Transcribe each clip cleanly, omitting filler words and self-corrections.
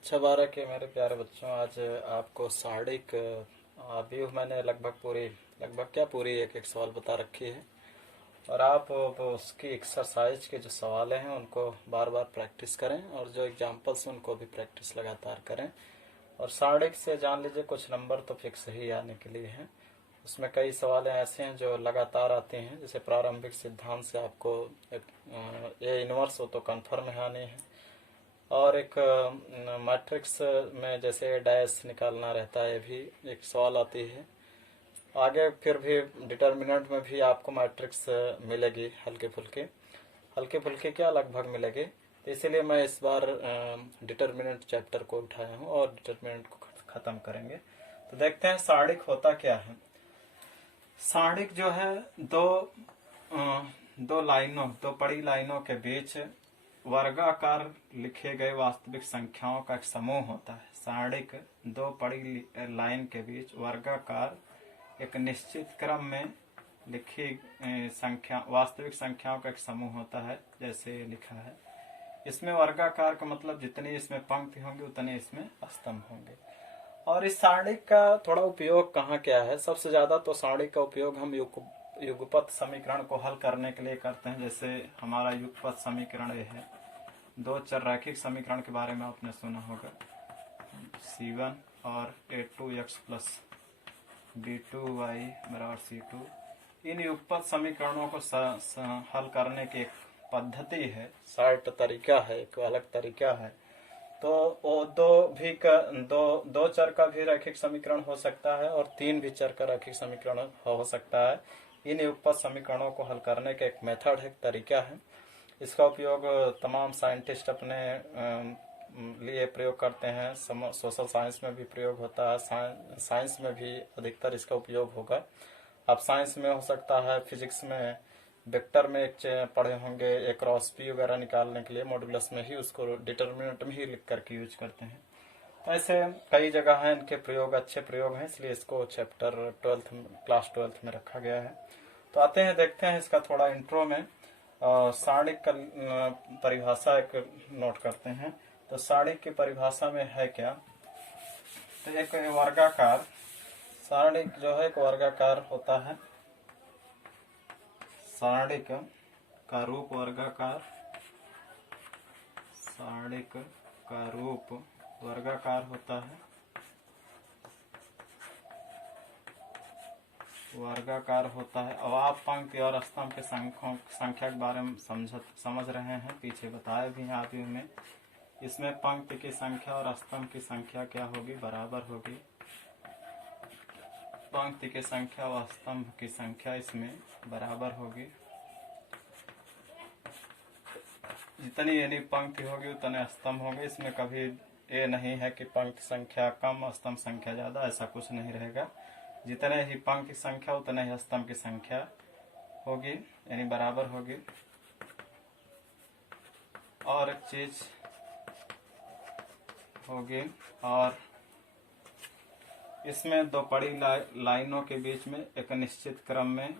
अच्छा 12 के मेरे प्यारे बच्चों, आज आपको सारडिक अभी मैंने लगभग क्या पूरी एक एक सवाल बता रखी है। और आप वो उसकी एक्सरसाइज के जो सवाल हैं उनको बार बार प्रैक्टिस करें और जो एग्जाम्पल्स हैं उनको भी प्रैक्टिस लगातार करें। और सारडिक से जान लीजिए कुछ नंबर तो फिक्स ही आने के लिए हैं। उसमें कई सवाल ऐसे हैं जो लगातार आते हैं, जैसे प्रारंभिक सिद्धांत से आपको ए इनवर्स हो तो कन्फर्म है आने हैं। और एक मैट्रिक्स में जैसे डैश निकालना रहता है, भी एक सवाल आती है। आगे फिर भी डिटर्मिनेंट में भी आपको मैट्रिक्स मिलेगी, हल्के फुल्के क्या लगभग मिलेगी। तो इसीलिए मैं इस बार डिटर्मिनेंट चैप्टर को उठाया हूँ और डिटर्मिनेंट को ख़त्म करेंगे। तो देखते हैं सारडिक होता क्या है। सारडिक जो है दो पड़ी लाइनों के बीच वर्गाकार लिखे गए वास्तविक संख्याओं का एक समूह होता है। सारडिक दो पड़ी लाइन के बीच वर्गाकार एक निश्चित क्रम में लिखी वास्तविक संख्याओं का एक समूह होता है, जैसे लिखा है। इसमें वर्गाकार का मतलब जितनी इसमें पंक्ति होंगी उतने इसमें स्तंभ होंगे। और इस सारडिक का थोड़ा उपयोग कहाँ क्या है। सबसे ज्यादा तो सारडिक का उपयोग हम युगपत समीकरण को हल करने के लिए करते हैं। जैसे हमारा युगपत समीकरण ये है, दो चर रैखिक समीकरण के बारे में आपने सुना होगा, C1 और A2x प्लस B2y बराबर C2। इन युगपत समीकरणों को हल करने की एक पद्धति है, शार्ट तरीका है, एक अलग तरीका है। तो वो दो चर का भी रैखिक समीकरण हो सकता है और तीन भी चर का रैखिक समीकरण हो सकता है। इन युगपत समीकरणों को हल करने का एक मेथड है, एक तरीका है। इसका उपयोग तमाम साइंटिस्ट अपने लिए प्रयोग करते हैं। सोशल साइंस में भी प्रयोग होता है, साइंस में भी अधिकतर इसका उपयोग होगा। अब साइंस में हो सकता है, फिजिक्स में वेक्टर में एक पढ़े होंगे, एक क्रॉस पी वगैरह निकालने के लिए मॉडुलस में ही उसको डिटर्मिनेंट में ही लिख करके यूज करते हैं। ऐसे कई जगह हैं इनके प्रयोग, अच्छे प्रयोग हैं, इसलिए इसको चैप्टर क्लास 12 में रखा गया है। तो आते हैं, देखते हैं इसका थोड़ा इंट्रो में। सारडिक का परिभाषा एक नोट करते हैं। तो सारडिक की परिभाषा में है क्या, तो एक वर्गाकार सारडिक जो है एक वर्गाकार होता है। सारडिक का रूप वर्गाकार, सारडिक का रूप वर्गाकार होता है, वर्गाकार होता है। अब आप पंक्ति और स्तंभ के संख्या के बारे में समझ रहे हैं, पीछे बताया भी है आप में। इसमें पंक्ति की संख्या और स्तंभ की संख्या क्या होगी, बराबर होगी। पंक्ति की संख्या व स्तंभ की संख्या इसमें बराबर होगी। जितनी यानी पंक्ति होगी उतने स्तंभ होंगे। इसमें कभी ये नहीं है कि पंक्ति संख्या कम स्तंभ संख्या ज्यादा, ऐसा कुछ नहीं रहेगा। जितने ही पंक्ति संख्या उतने ही स्तंभ की संख्या होगी, यानी बराबर होगी। और एक चीज होगी, और इसमें दो पड़ी लाइनों के बीच में एक निश्चित क्रम में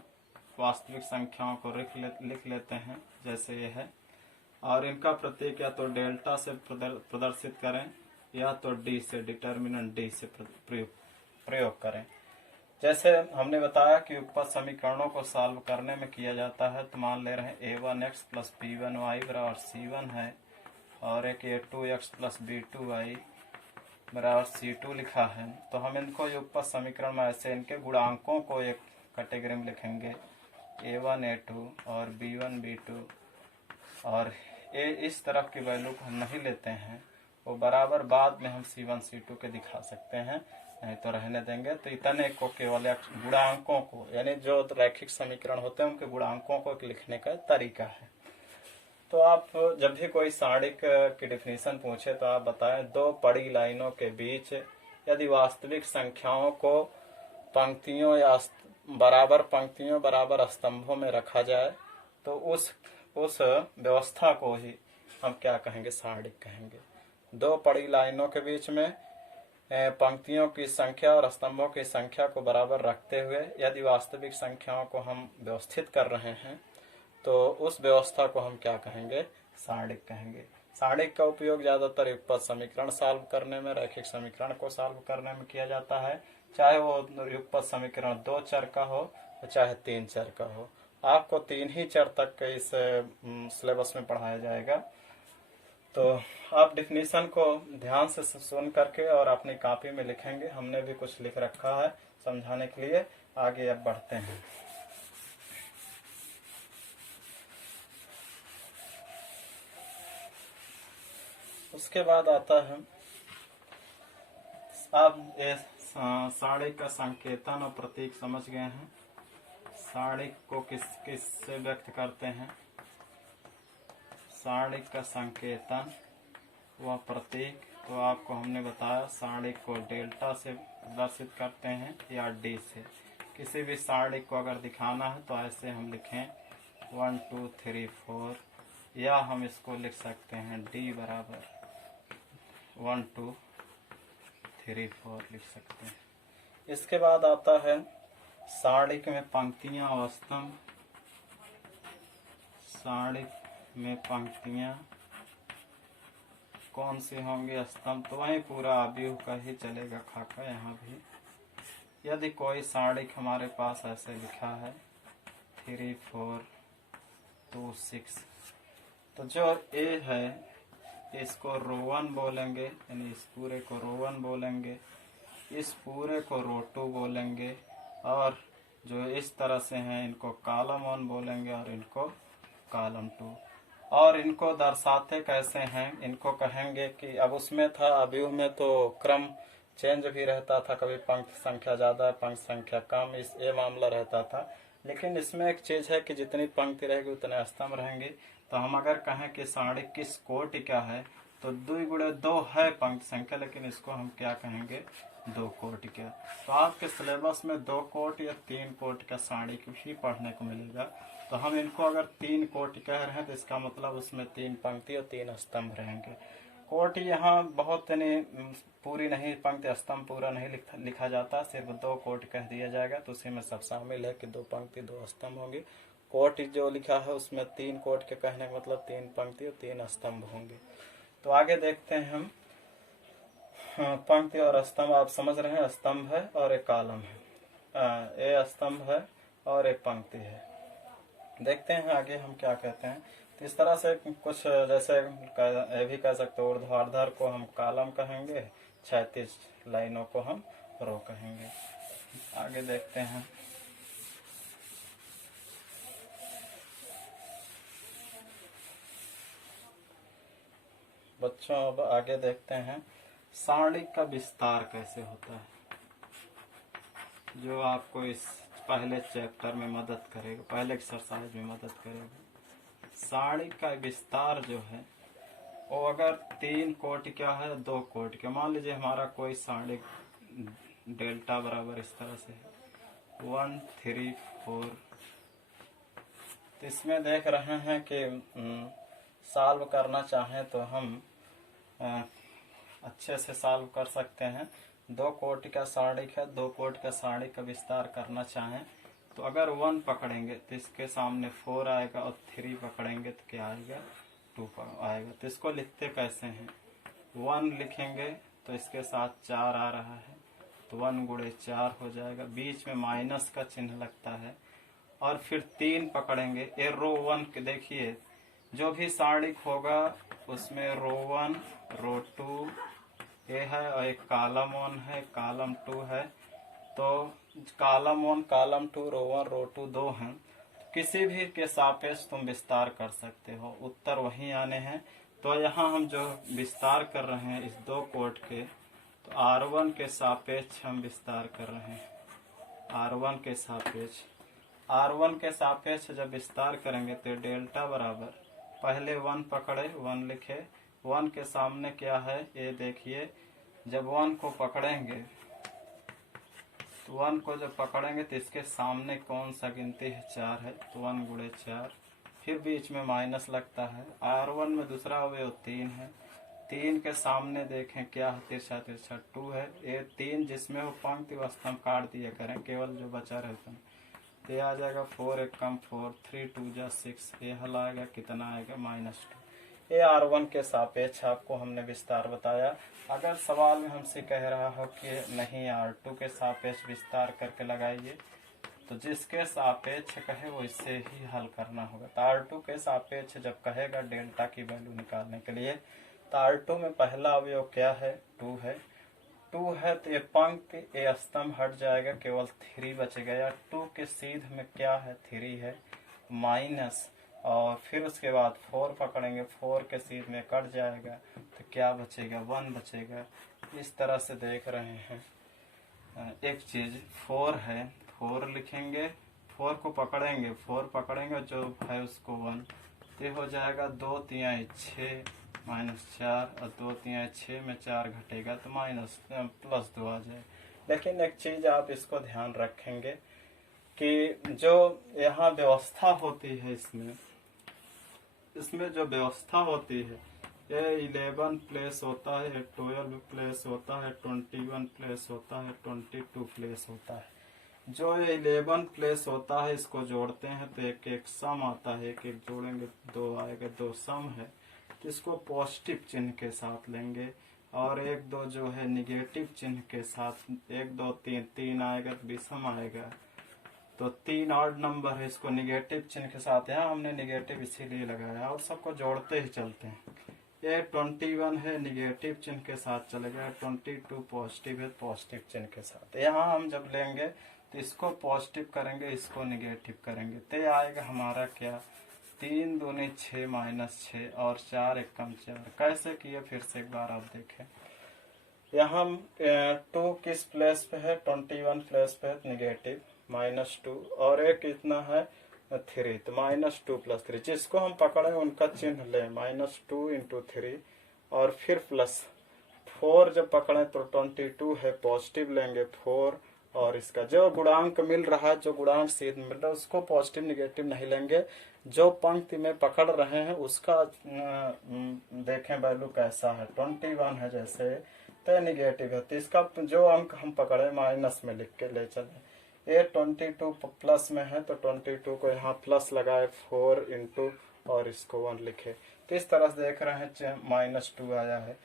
वास्तविक संख्याओं को लिख लेते हैं, जैसे ये है। और इनका प्रतीक या तो डेल्टा से प्रदर्शित करें या तो डी से, डिटर्मिनेंट डी से प्रयोग करें। जैसे हमने बताया कि युगपत समीकरणों को सॉल्व करने में किया जाता है। तो मान ले रहे हैं A1x प्लस B1y बराबर C1 है, और एक A2x प्लस B2y बराबर C2 लिखा है। तो हम इनको युगपत समीकरण में ऐसे इनके गुणांकों को एक कैटेगरी में लिखेंगे, A1 A2 और B1 B2। और इस तरफ की वैल्यू को हम नहीं लेते हैं, वो बराबर बाद में हम C1 C2 के दिखा सकते हैं, नहीं तो रहने देंगे। तो इतने को केवल गुणांकों को, यानी जो रैखिक समीकरण होते हैं उनके गुणांकों को लिखने का तरीका है। तो आप जब भी कोई सारडिक की डेफिनेशन पूछे तो आप बताएं, दो पड़ी लाइनों के बीच यदि वास्तविक संख्याओं को पंक्तियों या बराबर स्तंभों में रखा जाए तो उस व्यवस्था को ही हम क्या कहेंगे, सारडिक कहेंगे। दो पड़ी लाइनों के बीच में पंक्तियों की संख्या और स्तंभों की संख्या को बराबर रखते हुए यदि वास्तविक संख्याओं को हम व्यवस्थित कर रहे हैं तो उस व्यवस्था को हम क्या कहेंगे, सारणिक कहेंगे। सारणिक का उपयोग ज्यादातर युगपत समीकरण सॉल्व करने में, रैखिक समीकरण को सॉल्व करने में किया जाता है, चाहे वो युगपत समीकरण 2 चर का हो चाहे 3 चर का हो। आपको 3 ही चर तक के इस सिलेबस में पढ़ाया जाएगा। तो आप डिफिनीशन को ध्यान से सुन करके और अपनी कॉपी में लिखेंगे। हमने भी कुछ लिख रखा है समझाने के लिए। आगे अब बढ़ते हैं। उसके बाद आता है, आप ये सारणिक का संकेतन और प्रतीक समझ गए हैं। सारणिक को किस से व्यक्त करते हैं, सारणिक का संकेतन व प्रतीक। तो आपको हमने बताया सारणिक को डेल्टा से प्रदर्शित करते हैं या डी से। किसी भी सारणिक को अगर दिखाना है तो ऐसे हम लिखें 1 2 3 4, या हम इसको लिख सकते हैं डी बराबर 1 2 3 4 लिख सकते हैं। इसके बाद आता है सारणिक में पंक्तियां और स्तंभ। सारणिक में पंक्तियां कौन सी होंगी, स्तंभ तो वही पूरा अवयव का ही चलेगा, खाका यहाँ भी। यदि कोई सारणिक हमारे पास ऐसे लिखा है 3 4 2 6, तो जो ए है इसको रो 1 बोलेंगे, यानी इस पूरे को रो 1 बोलेंगे, इस पूरे को रो 2 बोलेंगे, और जो इस तरह से हैं इनको कॉलम 1 बोलेंगे और इनको कॉलम 2। और इनको दर्शाते कैसे हैं, इनको कहेंगे कि अब उसमें था अवयव में तो क्रम चेंज भी रहता था, कभी पंक्ति संख्या ज्यादा पंक्ति संख्या कम, इस ये मामला रहता था। लेकिन इसमें एक चीज है कि जितनी पंक्ति रहेगी उतने स्तंभ रहेंगे। तो हम अगर कहें कि सारणिक किस कोटि का है, तो 2 गुणे 2 है पंक्ति संख्या, लेकिन इसको हम क्या कहेंगे, 2 कोटि का। तो आपके सिलेबस में 2 कोटि या 3 कोटि का सारणिक भी पढ़ने को मिलेगा। तो हम इनको अगर 3 कोटि कह रहे हैं तो इसका मतलब उसमें 3 पंक्ति और 3 स्तंभ रहेंगे। कोटि यहाँ बहुत पूरी नहीं, पंक्ति स्तंभ पूरा नहीं लिखा जाता, सिर्फ 2 कोटि कह दिया जाएगा। तो उसी में सब शामिल है कि 2 पंक्ति 2 स्तंभ होंगे। कोटि जो लिखा है उसमें 3 कोटि के कहने का मतलब 3 पंक्ति और 3 स्तंभ होंगे। तो आगे देखते हैं हम। पंक्ति और स्तंभ आप समझ रहे हैं, स्तंभ है और एक कॉलम है, ये स्तंभ है और एक पंक्ति है। देखते हैं आगे हम क्या कहते हैं। तो इस तरह से कुछ जैसे ये भी कह सकते हो, ऊर्ध्वाधर को हम कॉलम कहेंगे, क्षैतिज लाइनों को हम रो कहेंगे। आगे देखते हैं। बच्चों अब आगे देखते हैं सारणिक का विस्तार कैसे होता है, जो आपको इस पहले चैप्टर में मदद करेगा, पहले एक्सरसाइज में मदद करेगा। सारणिक का विस्तार जो है वो अगर 3 कोटि का है, 2 कोटि का, मान लीजिए हमारा कोई सारणिक डेल्टा बराबर इस तरह से है 1 3 4। तो इसमें देख रहे हैं कि सॉल्व करना चाहें तो हम अच्छे से सॉल्व कर सकते हैं। 2 कोटि का सारणिक है, 2 कोटि का सारणिक का विस्तार करना चाहें तो अगर 1 पकड़ेंगे तो इसके सामने 4 आएगा, और 3 पकड़ेंगे तो क्या आएगा, 2 आएगा। तो इसको लिखते कैसे हैं, 1 लिखेंगे तो इसके साथ 4 आ रहा है, तो 1 गुणे 4 हो जाएगा, बीच में माइनस का चिन्ह लगता है। और फिर 3 पकड़ेंगे, ये रो 1 के देखिए, जो भी सारणिक होगा उसमें रो 1 रो 2 ये है, और एक कॉलम 1 है, कॉलम 2 है। तो कॉलम 1 कॉलम 2 रो 1 रो 2 2 हैं। किसी भी के सापेक्ष तुम विस्तार कर सकते हो, उत्तर वहीं आने हैं। तो यहाँ हम जो विस्तार कर रहे हैं इस 2 कोटि के, तो R1 के सापेक्ष हम विस्तार कर रहे हैं, R1 के सापेक्ष। R1 के सापेक्ष जब विस्तार करेंगे तो डेल्टा बराबर, पहले 1 पकड़े, 1 लिखे, 1 के सामने क्या है ये देखिए, जब 1 को पकड़ेंगे तो 1 को जब पकड़ेंगे तो इसके सामने कौन सा गिनती है, 4 है, तो 1 गुणे 4, फिर बीच में माइनस लगता है। R1 में दूसरा अवयव 3 है, 3 के सामने देखें क्या है, तिरछा तिरछा 2 है, ये 3 जिसमें वो पंक्ति व स्तंभ काट दिया करें, केवल जो बचा रहता है तो ये आ जाएगा 4 एक कम 4, 3 2 जा 6, ये हल आएगा, कितना आएगा -2। ये R1 के सापेक्ष आपको हमने विस्तार बताया। अगर सवाल में हमसे कह रहा हो कि नहीं R2 के सापेक्ष विस्तार करके लगाइए, तो जिसके सापेक्ष कहे वो इससे ही हल करना होगा। तो R2 के सापेक्ष जब कहेगा डेल्टा की वैल्यू निकालने के लिए, तो R2 में पहला अवयव क्या है, 2 है। 2 है तो ये पंक्ति ये स्तंभ हट जाएगा, केवल 3 बचेगा। या 2 के सीध में क्या है, 3 है, माइनस, और फिर उसके बाद 4 पकड़ेंगे, 4 के सीध में कट जाएगा तो क्या बचेगा, 1 बचेगा। इस तरह से देख रहे हैं। एक चीज 4 है, 4 लिखेंगे, 4 को पकड़ेंगे, 4 पकड़ेंगे जो है उसको 1, तो हो जाएगा 2 तिहाई 6 माइनस 4, और 2 तिहाई 6 में 4 घटेगा तो माइनस प्लस 2 आ जाए। लेकिन एक चीज आप इसको ध्यान रखेंगे कि जो यहाँ व्यवस्था होती है, इसमें जो व्यवस्था होती है, ये 11 प्लेस होता है, 12 प्लेस होता है, 21 प्लेस होता है, 22 प्लेस होता है। जो ये 11 प्लेस होता है इसको जोड़ते हैं तो एक एक सम आता है, एक एक जोड़ेंगे 2 आएगा, 2 सम है, तो इसको पॉजिटिव चिन्ह के साथ लेंगे। और 1 2 जो है निगेटिव चिन्ह के साथ, 1 2 3 3 आएगा तो विषम आएगा। तो 3 ऑड नंबर है, इसको निगेटिव चिन्ह के साथ, यहाँ हमने निगेटिव इसीलिए लगाया, और सबको जोड़ते ही चलते हैं। ये 21 है, निगेटिव चिन्ह के साथ चलेगा, 22 पॉजिटिव है, पॉजिटिव चिन्ह के साथ। यहाँ हम जब लेंगे तो इसको पॉजिटिव करेंगे, इसको निगेटिव करेंगे, तो आएगा हमारा क्या, 3 दूनी 6 माइनस 6 और 4 1 कम 4। कैसे किए फिर से एक बार आप देखें। यहाँ 2 किस प्लेस पे है, 21 प्लेस पे है, निगेटिव -2, और एक कितना है 3, तो -2 + 3, जिसको हम पकड़े उनका चिन्ह लें, -2 × 3 और फिर +4 जब पकड़े तो 22 है, पॉजिटिव लेंगे 4, और इसका जो गुणांक मिल रहा है, जो गुणांक सीध मिल रहा है उसको पॉजिटिव निगेटिव नहीं लेंगे, जो पंक्ति में पकड़ रहे हैं उसका देखें वैल्यू कैसा है। 21 है जैसे तो निगेटिव है, तो इसका जो अंक हम पकड़े माइनस में लिख के ले चले। ये 22 प्लस में है तो 22 को यहाँ प्लस लगाए 4 × और इसको 1 लिखे, तो इस तरह से देख रहे हैं -2 आया है।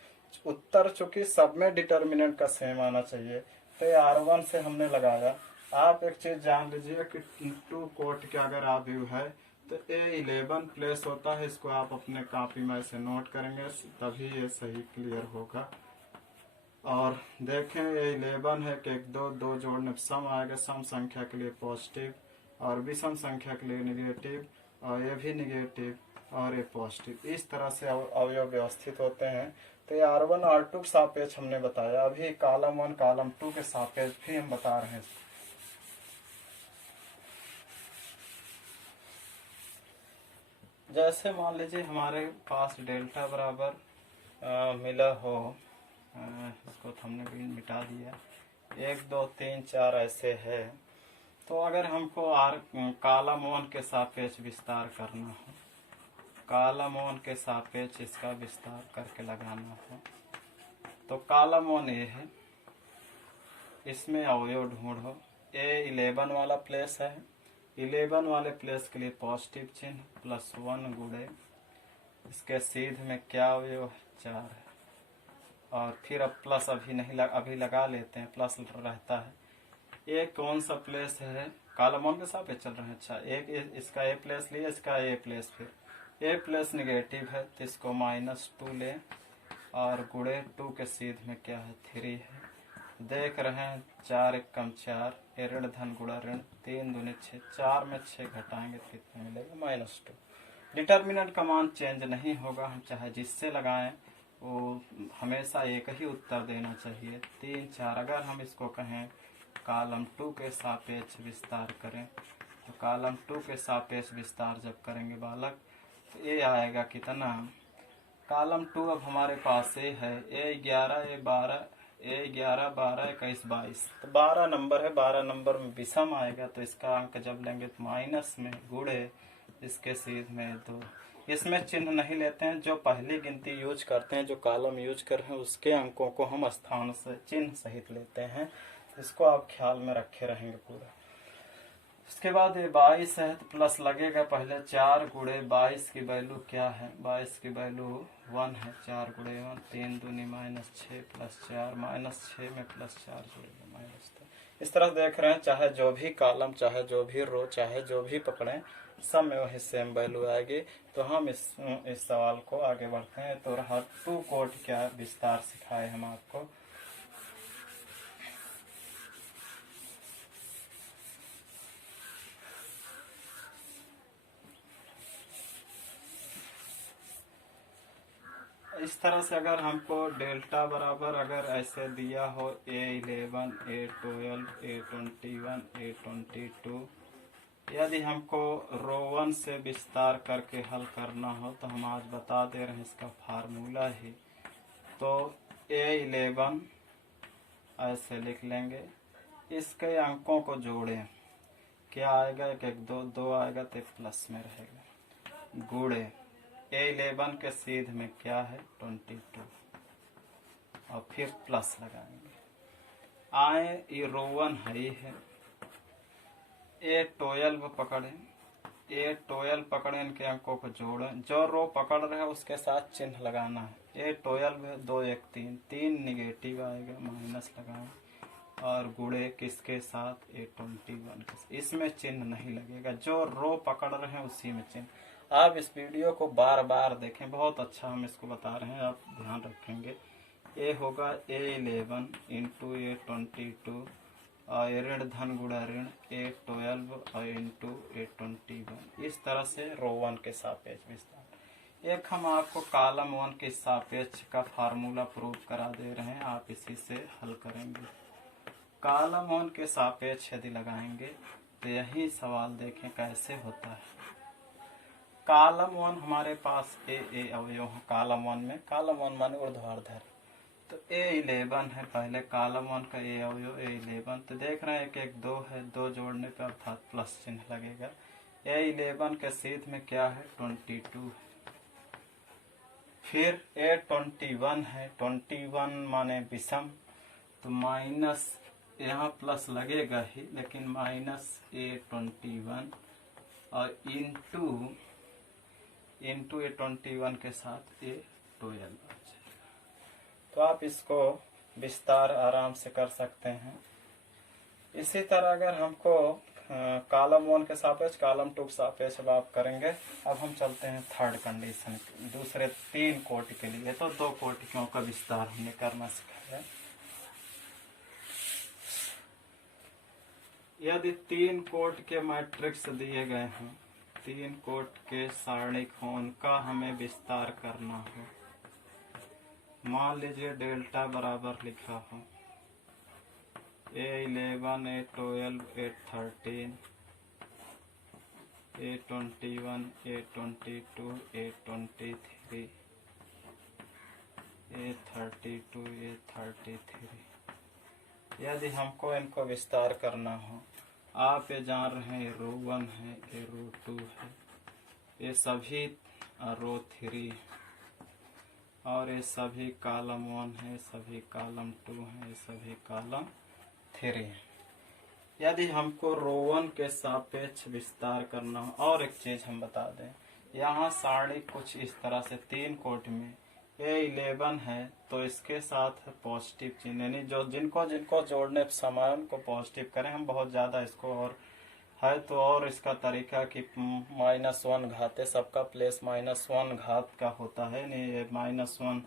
उत्तर चूंकि सब में डिटर्मिनेंट का सेम आना चाहिए, तो R1 से हमने लगाया। आप एक चीज जान लीजिए कि 2 कोट के अगर आप व्यू है तो ये 11 प्लेस होता है, इसको आप अपने कॉपी में से नोट करेंगे तभी ये सही क्लियर होगा। और देखें ये 11 है कि 1 2 2 जोड़ने सम आएगा, सम संख्या के लिए पॉजिटिव और विषम संख्या के लिए निगेटिव, और ये भी निगेटिव और ये पॉजिटिव। इस तरह से अवयव व्यवस्थित होते हैं। तो ये R1 R2 के सापेक्ष हमने बताया। अभी कॉलम 1 कॉलम 2 के सापेक्ष भी हम बता रहे हैं। जैसे मान लीजिए हमारे पास डेल्टा बराबर मिला हो, इसको तो हमने भी मिटा दिया, 1 2 3 4 ऐसे है। तो अगर हमको कॉलम 1 के सापेक्ष विस्तार करना हो, कॉलम 1 के सापेक्ष इसका विस्तार करके लगाना हो, तो कॉलम 1 ये है, इसमें अवयव ढूंढो। ये 11 वाला प्लेस है, 11 वाले प्लेस के लिए पॉजिटिव चिन्ह +1 गुणे इसके सीध में क्या अवयव है, 4 है, और फिर अब प्लस अभी नहीं अभी लगा लेते हैं, प्लस रहता है। ये कौन सा प्लेस है, कॉलम 1 के सापेक्ष चल रहे हैं। अच्छा, एक इसका ए प्लेस लिया, इसका ए प्लेस, फिर ए प्लेस निगेटिव है तो इसको -2 ले, और गुणे 2 के सीध में क्या है, 3 है। देख रहे हैं 4 1 कम 4, ये ऋण धन गुणा ऋण, 3 दूनी 6, 4 में 6 घटाएंगे तो कितना मिलेगा, -2। डिटर्मिनेंट का मान चेंज नहीं होगा, हम चाहे जिससे लगाएं वो हमेशा एक ही उत्तर देना चाहिए, 3 4। अगर हम इसको कहें कॉलम 2 के सापेक्ष विस्तार करें, तो कॉलम 2 के सापेक्ष विस्तार जब करेंगे बालक, तो ये आएगा कितना, कॉलम 2 अब हमारे पास ये है, ए 11 ए 12 ए 11 12 21 22, तो 12 नंबर है, 12 नंबर में विषम आएगा, तो इसका अंक जब लेंगे तो माइनस में गुणे इसके सीध में 2। इसमें चिन्ह नहीं लेते हैं, जो पहली गिनती यूज करते हैं, जो कॉलम यूज कर रहे हैं उसके अंकों को हम स्थान से चिन्ह सहित लेते हैं। इसको आप ख्याल में रखे रहेंगे पूरा। उसके बाद ये 22 है तो प्लस लगेगा, पहले 4 गुणे 22 की वैल्यू क्या है, 22 की वैल्यू 1 है, 4 गुणे 1 3 दूनी -6 प्लस 4 -6 में +4 जुड़ेगा -3। इस तरह देख रहे हैं, चाहे जो भी कॉलम, चाहे जो भी रो, चाहे जो भी पकड़ें, सब में वही सेम वैल्यू आएगी। तो हम इस सवाल को आगे बढ़ते हैं। तो रहा टू कोट क्या विस्तार सिखाए हम आपको। इस तरह से अगर हमको डेल्टा बराबर अगर ऐसे दिया हो A11 A12 A21 A22, यदि हमको रो 1 से विस्तार करके हल करना हो तो हम आज बता दे रहे हैं इसका फार्मूला ही। तो A11 ऐसे लिख लेंगे, इसके अंकों को जोड़ें, क्या आएगा, 1 1 2 2 आएगा तो प्लस में रहेगा, गुणे A11 के सीध में क्या है 22 और फिर प्लस लगाएंगे। आए ये रो 1 है ही है, A12 पकड़े, A12 पकड़े, इनके अंकों को जोड़ें, जो रो पकड़ रहे हैं उसके साथ चिन्ह लगाना है। A12 2 1 3 3 निगेटिव आएगा, माइनस लगाएं, और गुणे किसके साथ A21 के साथ, इसमें चिन्ह नहीं लगेगा, जो रो पकड़ रहे हैं उसी में चिन्ह। आप इस वीडियो को बार बार देखें, बहुत अच्छा हम इसको बता रहे हैं, आप ध्यान रखेंगे। ये होगा A11 इंटू A22 और ऋण धन गुणा ऋण A12 और इंटू A21। इस तरह से रो 1 के सापेक्ष विस्तार। एक हम आपको कॉलम 1 के सापेक्ष का फार्मूला प्रूव करा दे रहे हैं, आप इसी से हल करेंगे। कॉलम 1 के सापेक्ष यदि लगाएंगे तो यही सवाल देखें कैसे होता है। कॉलम 1 हमारे पास ए अवयव है कॉलम 1 में, कॉलम 1 माने ऊर्ध्वाधर, तो A11 है, पहले कॉलम 1 का ए अवयव A11, तो देख रहे हैं 1 1 2 है, 2 जोड़ने पर अर्थात प्लस चिन्ह लगेगा। A11 के सीध में क्या है 22 है, फिर A21 है, 21 माने विषम, तो माइनस यहाँ प्लस लगेगा ही, लेकिन माइनस A21 और इंटू A21 के साथ A12 आ जाएगा। तो आप इसको विस्तार आराम से कर सकते हैं। इसी तरह अगर हमको कॉलम 1 के सापेक्ष, कॉलम 2 के सापेक्ष अब आप करेंगे। अब हम चलते हैं थर्ड कंडीशन, दूसरे 3 कोटि के लिए। तो 2 कोटियों का विस्तार हमने करना सिखाया। यदि 3 कोट के मैट्रिक्स दिए गए हैं, 3 कोट के सारणिक हो, उनका हमें विस्तार करना हो। मान लीजिए डेल्टा बराबर लिखा हो A11 A12 A13 A21 A22 A23 A32 A33। यदि हमको इनको विस्तार करना हो, आप ये जान रहे हैं रो 1 है, ये रो 2 है, ये सभी रो 3 और ये सभी कॉलम 1 है, सभी कॉलम 2 है, सभी कॉलम 3 है। यदि हमको रो 1 के सापेक्ष विस्तार करना हो, और एक चीज हम बता दें, यहाँ सारणी कुछ इस तरह से 3 कोट में A11 है तो इसके साथ पॉजिटिव चिन्ह, यानी जो जिनको जोड़ने समय उनको पॉजिटिव करें। हम बहुत ज्यादा इसको और है तो और इसका तरीका कि -1 घाते, सबका प्लेस -1 घात का होता है, यानी ये -1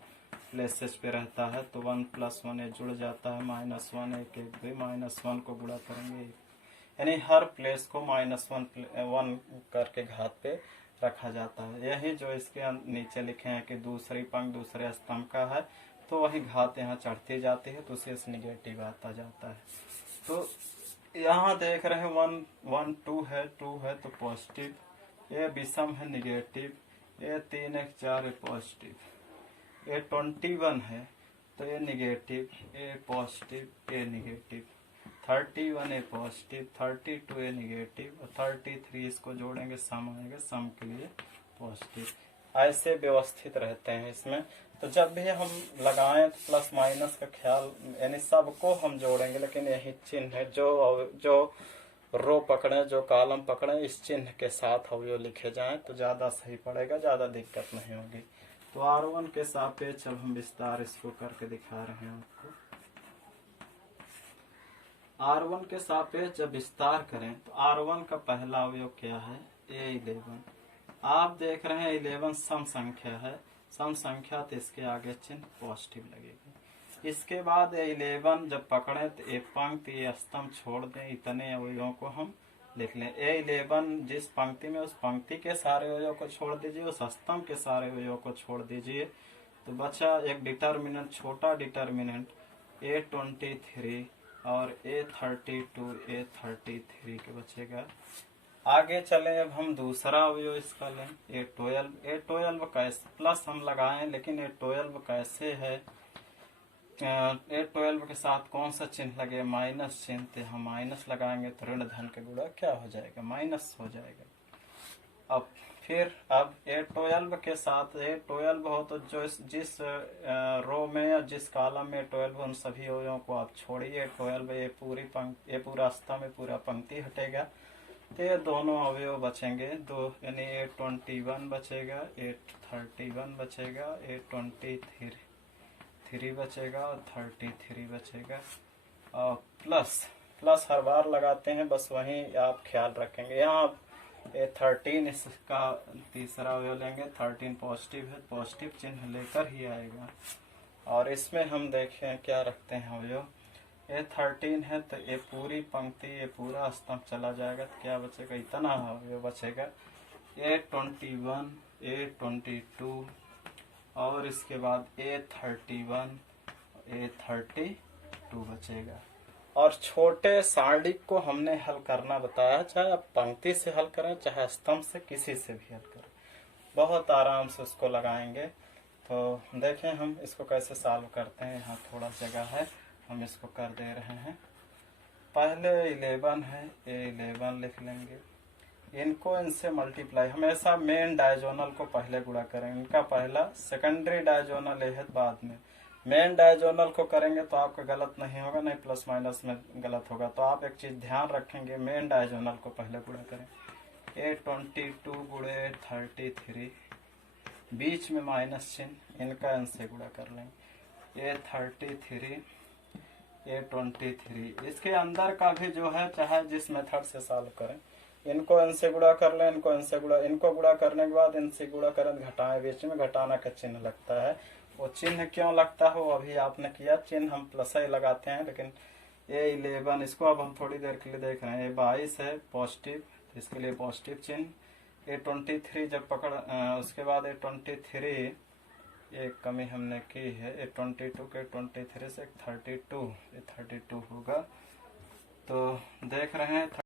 प्लेसेस पे रहता है, तो 1 + 1 ये जुड़ जाता है, -1 1 1 2, -1 को गुणा करेंगे, यानी हर प्लेस को -1 करके घात पे रखा जाता है। यही जो इसके नीचे लिखे हैं कि दूसरी पंक्ति दूसरे स्तंभ का है, तो वही घात यहाँ चढ़ती जाती है, तो उसे निगेटिव आता जाता है। तो यहाँ देख रहे हैं 1 1 2 है, 2 है तो पॉजिटिव, ये विषम है निगेटिव, ये 3 1 4 है पॉजिटिव, ये 21 है तो ये निगेटिव, ये पॉजिटिव, ये निगेटिव, 31 ए पॉजिटिव, 32 ए निगेटिव और 33 इसको जोड़ेंगे सम आएगा, सम के लिए पॉजिटिव। ऐसे व्यवस्थित रहते हैं इसमें। तो जब भी हम लगाएं तो प्लस माइनस का ख्याल, यानी सबको हम जोड़ेंगे, लेकिन यही चिन्ह है जो रो पकड़े, जो कॉलम पकड़े, इस चिन्ह के साथ अवयव लिखे जाएं तो ज्यादा सही पड़ेगा, ज्यादा दिक्कत नहीं होगी। तो R1 के सापेक्ष अब हम विस्तार इसको करके दिखा रहे हैं आपको। R1 के सापेक्ष जब विस्तार करें तो R1 का पहला अवयव क्या है, A11। आप देख रहे हैं 11 सम संख्या है, सम संख्या तो इसके आगे चिन्ह पॉजिटिव लगेगी। इसके बाद 11 जब पकड़े तो एक पंक्ति ये स्तंभ छोड़ दें, इतने अवयवों को हम लिख लें। 11 जिस पंक्ति में, उस पंक्ति के सारे अवयव को छोड़ दीजिए, उस स्तंभ के सारे अवयव को छोड़ दीजिए, तो बचा एक डिटर्मिनेंट, छोटा डिटर्मिनेंट A23 और A32 के बचेगा। आगे चले, अब हम दूसरा अवयव इसका लें A12। A12 कैसे प्लस हम लगाएं, लेकिन A12 कैसे है, A12 के साथ कौन सा चिन्ह लगे, माइनस चिन्ह, तो हम माइनस लगाएंगे तो ऋण धन के गुणा क्या हो जाएगा, माइनस हो जाएगा। अब फिर अब A12 के साथ A12 हो तो जो जिस रो में या जिस कॉलम में A12 उन सभी अवयवों को आप छोड़िए। A12 ये पूरी पंक्ति, ये पूरा स्तंभ में पूरा पंक्ति हटेगा, तो ये दोनों अवयव बचेंगे दो, यानी A21 बचेगा, A31 बचेगा, A23 बचेगा और 33 बचेगा। और प्लस हर बार लगाते हैं, बस वहीं आप ख्याल रखेंगे। यहाँ A13 इसका तीसरा अवयव लेंगे, 13 पॉजिटिव है, पॉजिटिव चिन्ह लेकर ही आएगा। और इसमें हम देखें क्या रखते हैं अवयव, A13 है तो ये पूरी पंक्ति, ये पूरा स्तंभ चला जाएगा, तो क्या बचेगा, इतना अवयव बचेगा। A21, A22 और इसके बाद A31, A32 बचेगा। और छोटे सारणिक को हमने हल करना बताया, चाहे आप पंक्ति से हल करें, चाहे स्तंभ से, किसी से भी हल करें, बहुत आराम से उसको लगाएंगे। तो देखें हम इसको कैसे सॉल्व करते हैं। यहाँ थोड़ा जगह है, हम इसको कर दे रहे हैं। पहले 11 है, A11 लिख लेंगे, इनको इनसे मल्टीप्लाई, हमेशा मेन डायगोनल को पहले गुणा करेंगे, इनका पहला, सेकेंडरी डायगोनल है बाद में, मेन डायगोनल को करेंगे तो आपका गलत नहीं होगा, नहीं प्लस माइनस में गलत होगा। तो आप एक चीज ध्यान रखेंगे, मेन डायगोनल को पहले गुणा करें। A22 गुणे 33, बीच में माइनस चिन्ह, इनका इनसे गुणा कर लेंगे। A33, A23, इसके अंदर का भी जो है, चाहे जिस मेथड से सॉल्व करें, इनको इनसे गुणा कर लें, इनको इनसे गुणा, इनको गुणा करने के बाद इनसे गुणा करें, घटाएं, बीच में घटाना का चिन्ह लगता है। वो चिन्ह क्यों लगता हो अभी आपने किया, चिन्ह हम प्लस ही लगाते हैं, लेकिन A11 इसको अब हम थोड़ी देर के लिए देख रहे हैं। A22 है पॉजिटिव, इसके लिए पॉजिटिव चिन्ह। A23 जब पकड़, उसके बाद A23 एक कमी हमने की है, A22 के 23 से 32, ये 32 होगा। तो देख रहे हैं